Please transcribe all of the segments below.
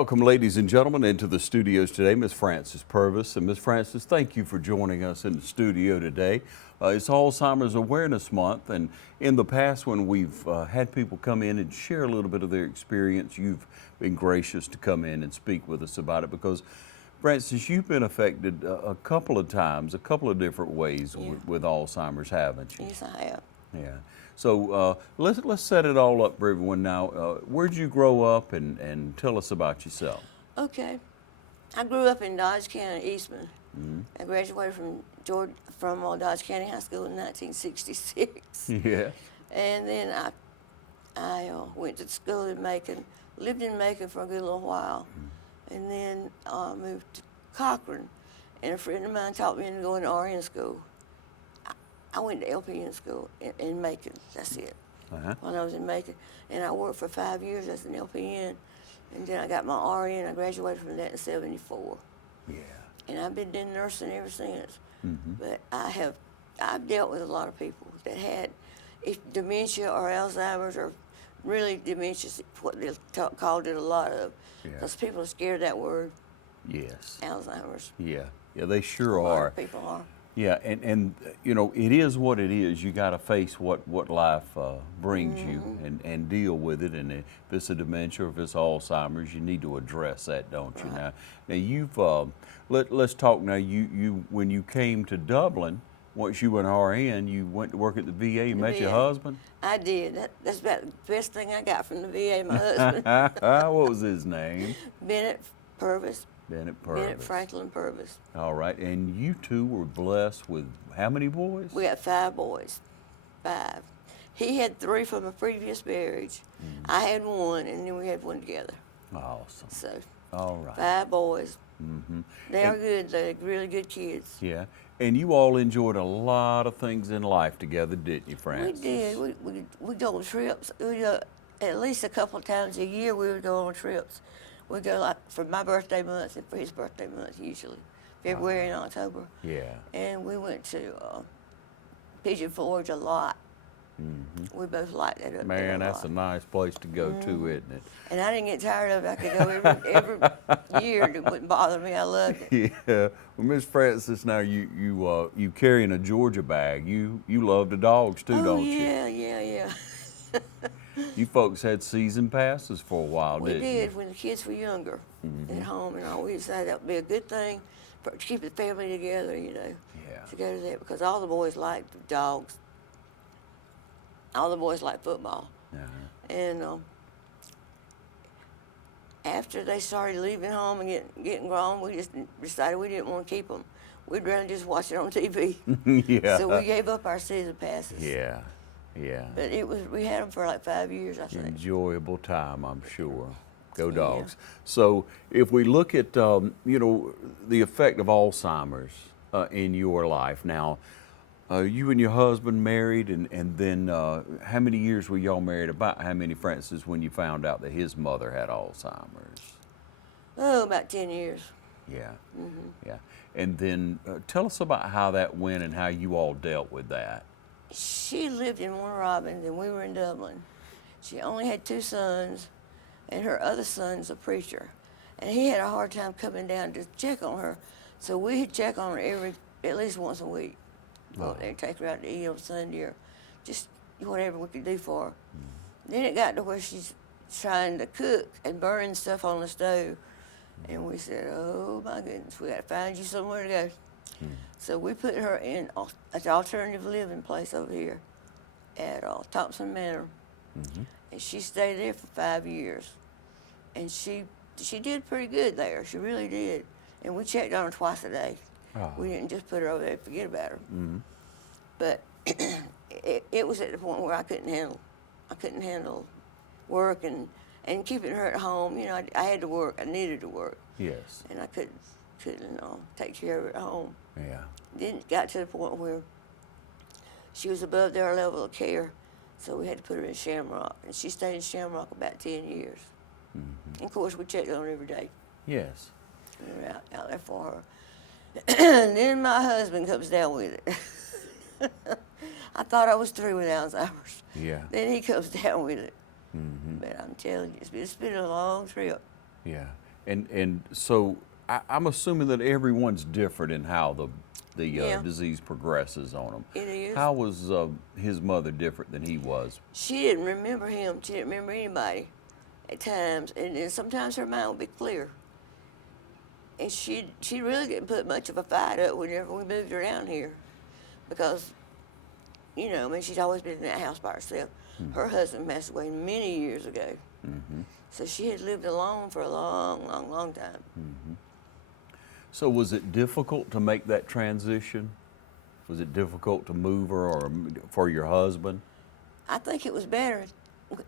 Welcome, ladies and gentlemen, into the studios today. Miss Frances Purvis. And Miss Frances, thank you for joining us in the studio today. It's Alzheimer's Awareness Month, and in the past when we've had people come in and share a little bit of their experience, you've been gracious to come in and speak with us about it because, Frances, you've been affected a couple of times, a couple of different ways with Alzheimer's, haven't you? Yes, I have. Yeah. So let's set it all up for everyone now. Where'd you grow up, and tell us about yourself? Okay. I grew up in Dodge County, Eastman. I graduated from Dodge County High School in 1966. Yeah. And then I went to school in Macon, lived in Macon for a good little while, and then moved to Cochran. And a friend of mine taught me into going to RN school. I went to LPN school in Macon. That's it. When I was in Macon, and I worked for 5 years as an LPN, and then I got my RN. I graduated from that in '74. Yeah. And I've been doing nursing ever since. But I've dealt with a lot of people that had dementia or Alzheimer's, or really dementia is what they called it a lot of, because people are scared of that word. Yes. Alzheimer's. Yeah. Yeah, they sure A lot are. of people are. Yeah, and you know, it is what it is. You got to face what life brings you and deal with it. And if it's a dementia or if it's Alzheimer's, you need to address that, don't you? Right. Now you've let's talk now. You when you came to Dublin, once you went RN, you went to work at the VA. You met your husband. I did. That's about the best thing I got from the VA. My husband, What was his name? Bennett Purvis. Bennett Purvis. Bennett Franklin Purvis. All right, and you two were blessed with how many boys? We had 5 boys. 5. He had 3 from a previous marriage. I had 1, and then we had 1 together. Awesome. So, All right. 5 boys. They are good. They're really good kids. Yeah, and you all enjoyed a lot of things in life together, didn't you, Frances? We did. We go on trips. At least a couple of times a year we would go on trips. We go like for my birthday month and for his birthday month usually, February and October. Yeah. And we went to Pigeon Forge a lot. We both liked that up there Man, a that's a lot. nice place to go to, isn't it? And I didn't get tired of it. I could go every year. It wouldn't bother me. I loved it. Yeah. Well, Miss Frances, now you carrying a Georgia bag. You love the dogs too, don't you? Yeah. You folks had season passes for a while, We didn't did you? when the kids were younger at home, and we decided that would be a good thing to keep the family together, you know, Yeah. to go to that, because all the boys liked dogs. All the boys liked football. And after they started leaving home and getting grown, we just decided we didn't want to keep them. We'd rather just watch it on TV. Yeah. So we gave up our season passes. Yeah. Yeah. But we had them for like 5 years, I think. Enjoyable time, I'm sure. Go Dogs. So if we look at, you know, the effect of Alzheimer's in your life, now, you and your husband married, and then how many years were y'all married? About how many, Frances, when you found out that his mother had Alzheimer's? Oh, about 10 years. Yeah. Yeah. And then tell us about how that went and how you all dealt with that. She lived in Warner Robins, and we were in Dublin. She only had 2 sons, and her other son's a preacher. And he had a hard time coming down to check on her, so we'd check on her at least once a week. Go up there and take her out to eat on Sunday, or just whatever we could do for her. Then it got to where she's trying to cook and burning stuff on the stove. And we said, oh my goodness, we got to find you somewhere to go. So we put her in an alternative living place over here at Thompson Manor. And she stayed there for 5 years. And she did pretty good there. She really did. And we checked on her twice a day. We didn't just put her over there and forget about her. But it was at the point where I couldn't handle work and keeping her at home. You know, I had to work. I needed to work. Yes. And I couldn't take care of her at home. Yeah. Then it got to the point where she was above their level of care, so we had to put her in Shamrock. And she stayed in Shamrock about 10 years. And of course, we checked on her every day. Yes. We were out there for her. And then my husband comes down with it. I thought I was through with Alzheimer's. Yeah. Then he comes down with it. But I'm telling you, it's been a long trip. Yeah. And so I'm assuming that everyone's different in how the Yeah. disease progresses on them. It is. How was his mother different than he was? She didn't remember him. She didn't remember anybody at times, and then sometimes her mind would be clear. And she really didn't put much of a fight up whenever we moved her down here, because, you know, I mean, she'd always been in that house by herself. Her husband passed away many years ago, so she had lived alone for a long, long, long time. So was it difficult to make that transition? Was it difficult to move her, or for your husband? I think it was better.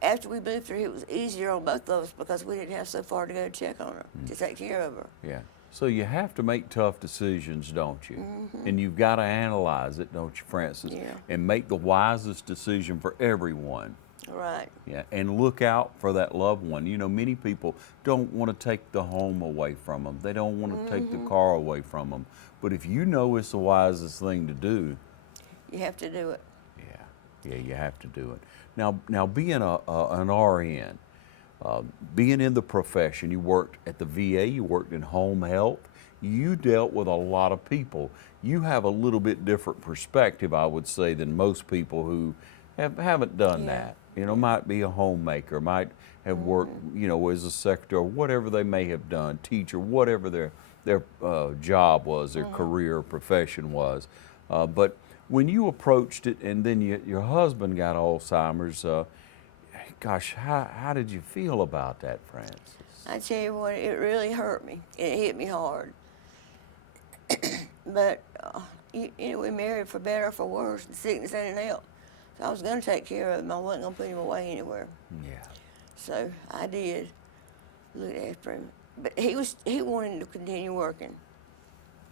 After we moved her, it was easier on both of us because we didn't have so far to go to check on her, to take care of her. Yeah. So you have to make tough decisions, don't you? And you've got to analyze it, don't you, Francis? Yeah. And make the wisest decision for everyone. Right. Yeah. And look out for that loved one. You know, many people don't want to take the home away from them. They don't want to take the car away from them. But if you know it's the wisest thing to do, You have to do it. yeah, you have to do it. Now being an RN, being in the profession, you worked at the VA, you worked in home health, you dealt with a lot of people. You have a little bit different perspective, I would say, than most people who haven't done that. You know, might be a homemaker, might have worked, you know, as a secretary, or whatever they may have done, teacher, whatever their job was, their career or profession was. But when you approached it, and then your husband got Alzheimer's, gosh, how did you feel about that, Francis? I tell you what, it really hurt me. It hit me hard. But you know, we married for better or for worse, and sickness ain't an help. So I was going to take care of him. I wasn't going to put him away anywhere. Yeah. So I did look after him. But he wanted to continue working.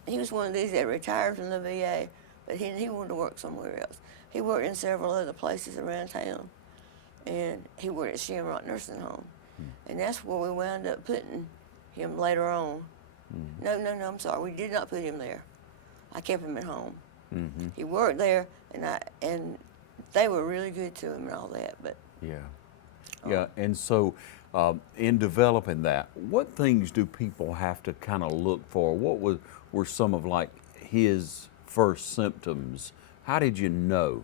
He was one of these that retired from the VA, but he wanted to work somewhere else. He worked in several other places around town, and he worked at Shamrock Nursing Home. And that's where we wound up putting him later on. No, I'm sorry. We did not put him there. I kept him at home. He worked there, and they were really good to him and all that. But Yeah, and so in developing that, what things do people have to kind of look for? What were some of like his first symptoms? How did you know?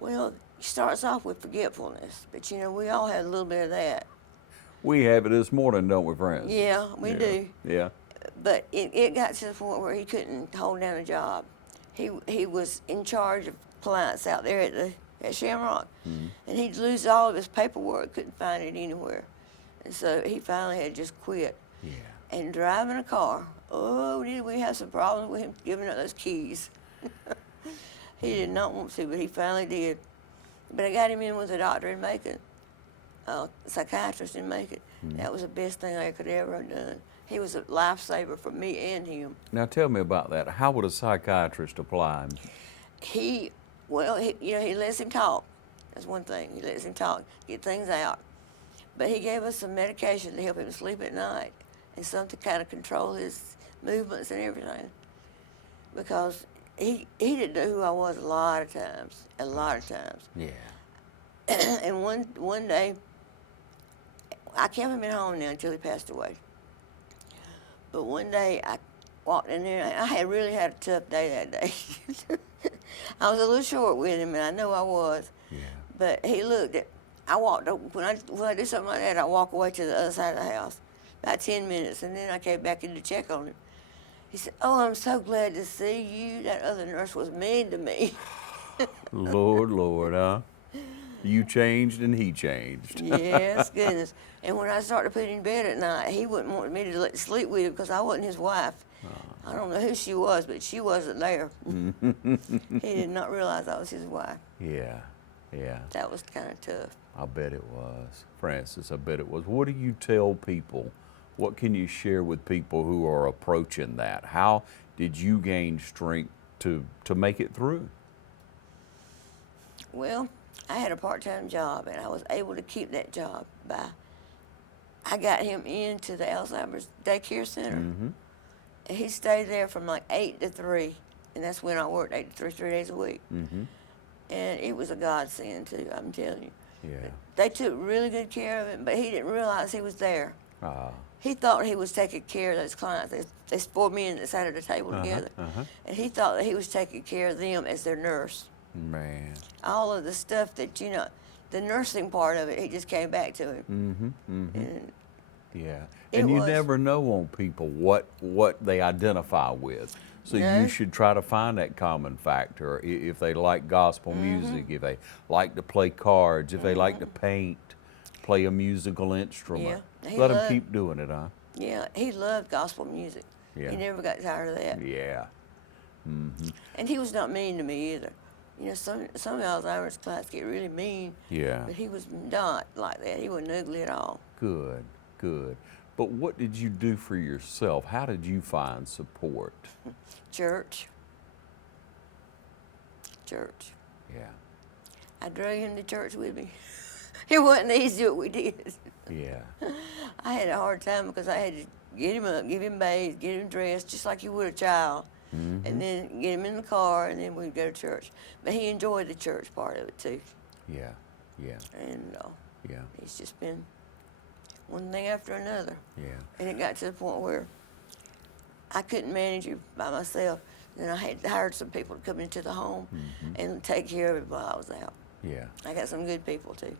well, it starts off with forgetfulness, but you know, we all had a little bit of that. We have it this morning, don't we, friends? Yeah, we do. Yeah. But it got to the point where he couldn't hold down a job. He was in charge of clients out there at Shamrock, and he'd lose all of his paperwork, couldn't find it anywhere. And so he finally had just quit. Yeah. And driving a car, oh, did we have some problems with him giving up those keys. He did not want to, but he finally did. But I got him in with a doctor in Macon, a psychiatrist in Macon. That was the best thing I could ever have done. He was a lifesaver for me and him. Now tell me about that. How would a psychiatrist apply? He lets him talk. That's one thing. He lets him talk, get things out. But he gave us some medication to help him sleep at night and some to kind of control his movements and everything. Because he didn't know who I was a lot of times. Yeah. And one day, I kept him at home now until he passed away. But one day I walked in there, and I had really had a tough day that day. I was a little short with him, and I know I was. Yeah. But he looked at, I walked up, when I do something like that, I walk away to the other side of the house, about 10 minutes, and then I came back in to check on him. He said, "Oh, I'm so glad to see you. That other nurse was mean to me." Lord, huh? You changed and he changed. Yes, goodness. And when I started to put him in bed at night, he wouldn't want me to sleep with him because I wasn't his wife. I don't know who she was, but she wasn't there. He did not realize I was his wife. Yeah. That was kind of tough. I bet it was. Francis, I bet it was. What do you tell people? What can you share with people who are approaching that? How did you gain strength to make it through? Well, I had a part-time job, and I was able to keep that job I got him into the Alzheimer's daycare center. And he stayed there from like 8 to 3, and that's when I worked 8 to 3, 3 days a week. And it was a godsend, too, I'm telling you. Yeah. They took really good care of him, but he didn't realize he was there. he thought he was taking care of those clients. They four men that sat at the table together, and he thought that he was taking care of them as their nurse. Man. All of the stuff that the nursing part of it, he just came back to him. And Yeah, and you never know on people what they identify with. So you should try to find that common factor. If they like gospel music, if they like to play cards, if they like to paint, play a musical instrument. Yeah. Let them keep doing it, huh? Yeah, he loved gospel music. Yeah. He never got tired of that. Yeah. And he was not mean to me either. Some Alzheimer's clients get really mean. Yeah. But he was not like that. He wasn't ugly at all. Good, good. But what did you do for yourself? How did you find support? Church. Yeah. I drug him to church with me. It wasn't easy what we did. Yeah. I had a hard time because I had to get him up, give him bathes, get him dressed, just like you would a child, and then get him in the car, and then we'd go to church. But he enjoyed the church part of it too. Yeah. And Yeah. it's just been one thing after another. Yeah. And it got to the point where I couldn't manage it by myself. Then I had hired some people to come into the home and take care of it while I was out. Yeah. I got some good people too.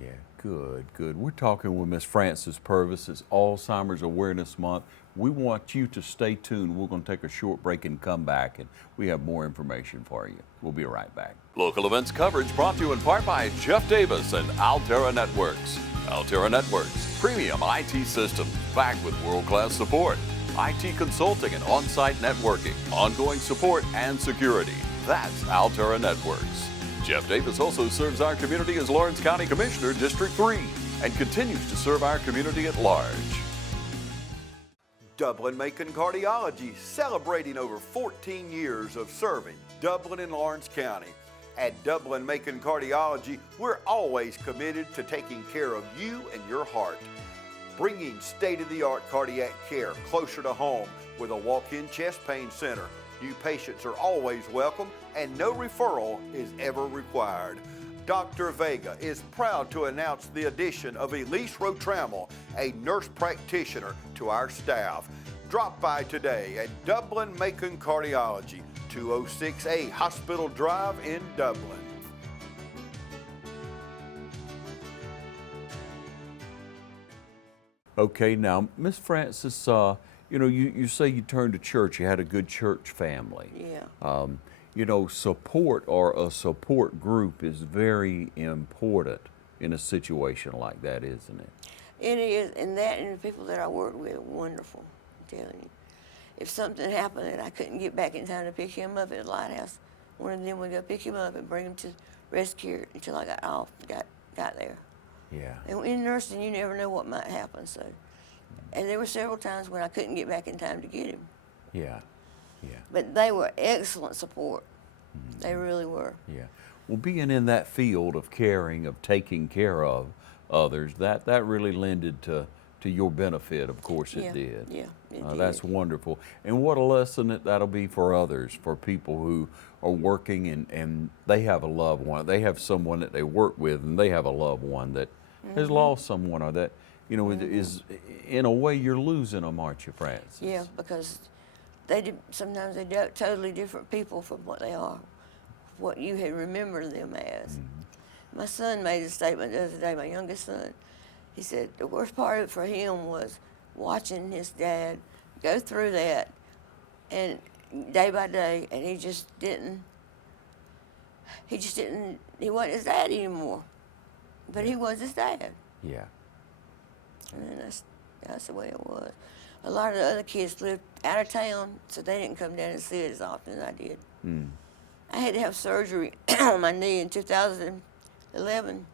Yeah, good. We're talking with Miss Frances Purvis. It's Alzheimer's Awareness Month. We want you to stay tuned. We're going to take a short break and come back, and we have more information for you. We'll be right back. Local events coverage brought to you in part by Jeff Davis and Altera Networks. Altera Networks, premium IT systems backed with world-class support, IT consulting and on-site networking, ongoing support and security. That's Altera Networks. Jeff Davis also serves our community as Lawrence County Commissioner, District 3, and continues to serve our community at large. Dublin-Macon Cardiology, celebrating over 14 years of serving Dublin and Lawrence County. At Dublin-Macon Cardiology, we're always committed to taking care of you and your heart. Bringing state-of-the-art cardiac care closer to home with a walk-in chest pain center. New patients are always welcome and no referral is ever required. Dr. Vega is proud to announce the addition of Elise Rotramel, a nurse practitioner, to our staff. Drop by today at Dublin-Macon Cardiology, 206A Hospital Drive in Dublin. Okay, now, Miss Frances, you say you turned to church. You had a good church family. Yeah. Support or a support group is very important in a situation like that, isn't it? It is, and the people that I work with are wonderful, I'm telling you. If something happened and I couldn't get back in time to pick him up at the lighthouse, one of them would go pick him up and bring him to rescue until I got there. Yeah. And in nursing, you never know what might happen, so. And there were several times when I couldn't get back in time to get him. Yeah. But they were excellent support. They really were. Yeah. Well, being in that field of caring, of taking care of others, that really lended to your benefit. Of course, it did. Yeah, it did. That's wonderful. And what a lesson that'll be for others, for people who are working and they have a loved one. They have someone that they work with, and they have a loved one that has lost someone, or that is in a way you're losing them, aren't you, Frances? Yeah, because sometimes they're totally different people from what they are, what you had remembered them as. My son made a statement the other day, my youngest son. He said the worst part of it for him was watching his dad go through that, and day by day, and he wasn't his dad anymore, but he was his dad. Yeah. And that's the way it was. A lot of the other kids lived out of town, so they didn't come down and see it as often as I did. I had to have surgery on my knee in 2011.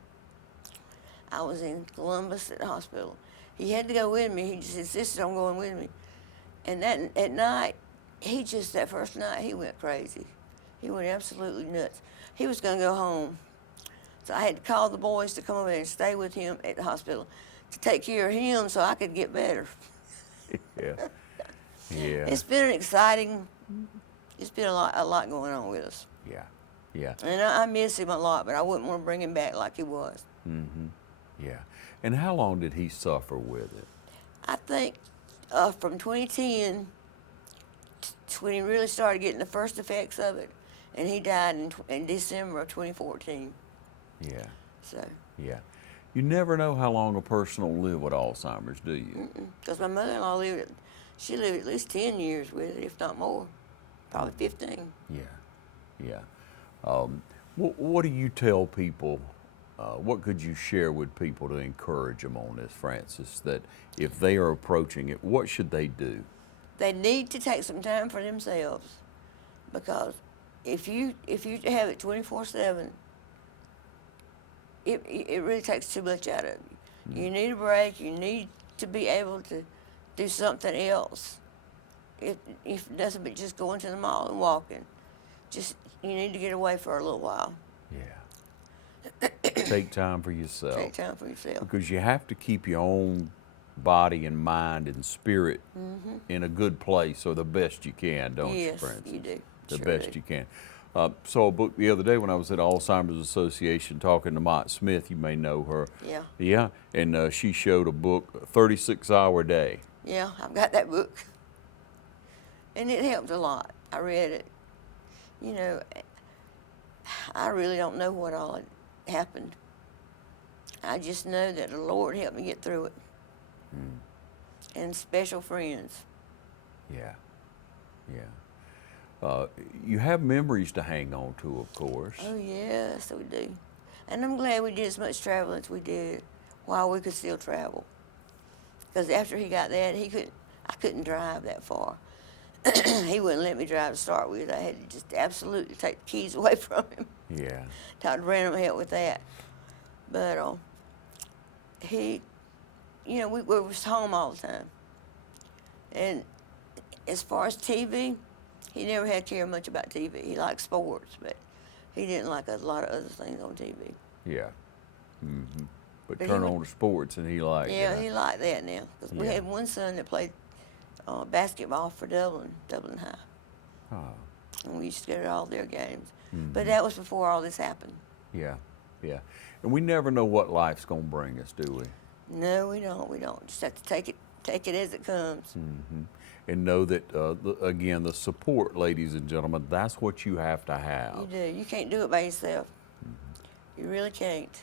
I was in Columbus at the hospital. He had to go with me. He just insisted on going with me. And at night, that first night, he went crazy. He went absolutely nuts. He was going to go home. So I had to call the boys to come over and stay with him at the hospital to take care of him so I could get better. Yeah. It's been exciting. It's been a lot going on with us. Yeah. And I miss him a lot, but I wouldn't want to bring him back like he was. Yeah. And how long did he suffer with it? I think from 2010 when he really started getting the first effects of it, and he died in December of 2014. Yeah, So, yeah. You never know how long a person will live with Alzheimer's, do you? because my mother-in-law she lived at least 10 years with it, if not more, probably 15. Yeah, yeah. What do you tell people? What could you share with people to encourage them on this, Francis? That if they are approaching it, what should they do? They need to take some time for themselves, because if you have it 24/7, it really takes too much out of you. You need a break. You need to be able to do something else. If nothing but just going to the mall and walking, you need to get away for a little while. Yeah. Take time for yourself. Take time for yourself. Because you have to keep your own body and mind and spirit in a good place, or the best you can, don't you, Yes, Francis? you do. The Sure best do. you can. Saw a book the other day when I was at Alzheimer's Association talking to Mott Smith. You may know her. Yeah. Yeah, and she showed a book, 36-hour day. Yeah, I've got that book. And it helped a lot. I read it. You know, I really don't know what all had happened. I just know that the Lord helped me get through it. And special friends. Yeah, yeah. You have memories to hang on to, of course. Oh, yes, we do. And I'm glad we did as much traveling as we did while we could still travel. Because after he got that, I couldn't drive that far. He wouldn't let me drive to start with. I had to just absolutely take the keys away from him. Yeah. Todd Branham helped with that. But he, we was home all the time. And as far as TV, he never had cared much about TV. He liked sports, but he didn't like a lot of other things on TV. Yeah. Mm-hmm. But But turn he on the sports and he liked Yeah, it. he liked that now. 'Cause we Yeah. had one son that played basketball for Dublin High. Oh, And we used to go to all their games. Mm-hmm. But that was before all this happened. yeah, yeah. And we never know what life's going to bring us, do we? No, we don't. We don't. Just have to take it as it comes. And know that, again, the support, ladies and gentlemen, that's what you have to You have. do. You can't do it by yourself. You really can't.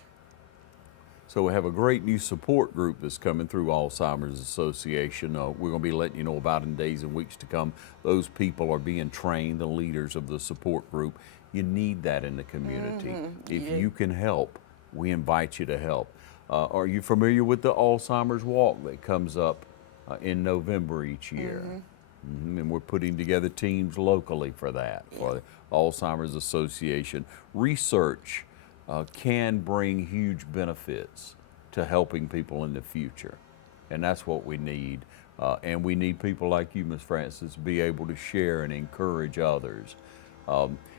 So we have a great new support group that's coming through Alzheimer's Association. We're going to be letting you know about in days and weeks to come. Those people are being trained, the leaders of the support group. You need that in the community. If do. you can help, we invite you to help. Are you familiar with the Alzheimer's Walk that comes up in November each year? And we're putting together teams locally for that, for the Alzheimer's Association. Research can bring huge benefits to helping people in the future. And that's what we need. And we need people like you, Ms. Francis, to be able to share and encourage others.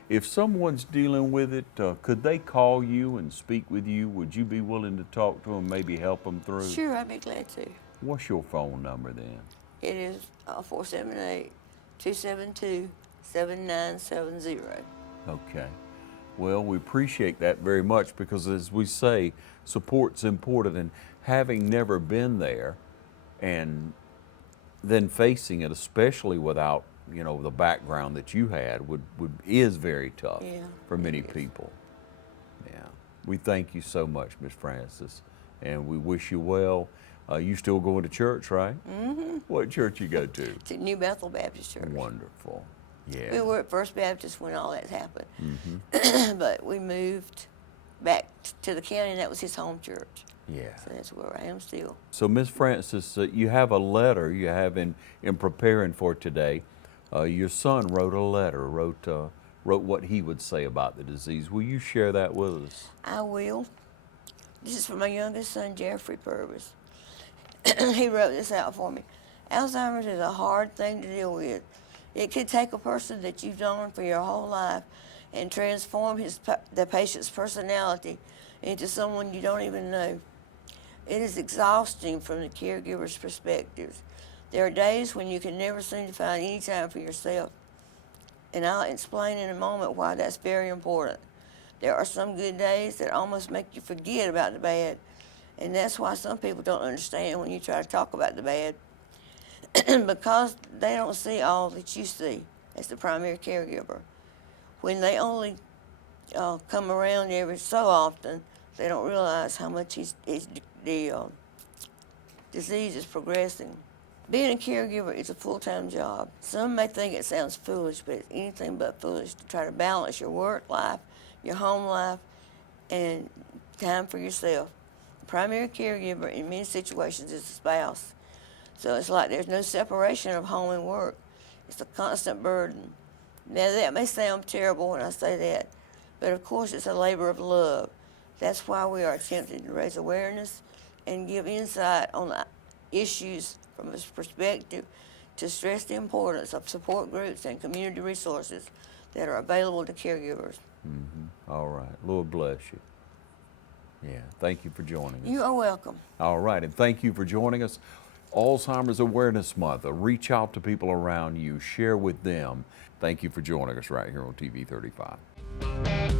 If someone's dealing with it, could they call you and speak with you? Would you be willing to talk to them, maybe help them through? Sure, I'd be glad to. What's your phone number then? It is 478-272-7970. Okay. Well, we appreciate that very much because, as we say, support's important, and having never been there and then facing it, especially without, the background that you had, is very tough Yeah, for many it is. people. Yeah. We thank you so much, Miss Francis, and we wish you well. You still going to church, right? Mm-hmm. What church you go to? To New Bethel Baptist Church. Wonderful. Yeah. We were at First Baptist when all that happened. But we moved back to the county, and that was his home church. Yeah. So that's where I am still. So, Miss Francis, you have a letter you have in preparing for today. Your son wrote a letter, wrote what he would say about the disease. Will you share that with us? I will. This is from my youngest son, Jeffrey Purvis. He wrote this out for me. Alzheimer's is a hard thing to deal with. It could take a person that you've known for your whole life and transform the patient's personality into someone you don't even know. It is exhausting from the caregiver's perspective. There are days when you can never seem to find any time for yourself. And I'll explain in a moment why that's very important. There are some good days that almost make you forget about the bad, And that's why some people don't understand when you try to talk about the bad, because they don't see all that you see as the primary caregiver. When they only come around every so often, they don't realize how much the disease is progressing. Being a caregiver is a full-time job. Some may think it sounds foolish, but it's anything but foolish to try to balance your work life, your home life, and time for yourself. Primary caregiver in many situations is a spouse. So it's like there's no separation of home and work. It's a constant burden. Now that may sound terrible when I say that, but of course it's a labor of love. That's why we are attempting to raise awareness and give insight on the issues from a perspective to stress the importance of support groups and community resources that are available to caregivers. All right. Lord bless you. Yeah, thank you for joining us. You are welcome. All right, and thank you for joining us. Alzheimer's Awareness Month. Reach out to people around you, share with them. Thank you for joining us right here on TV 35.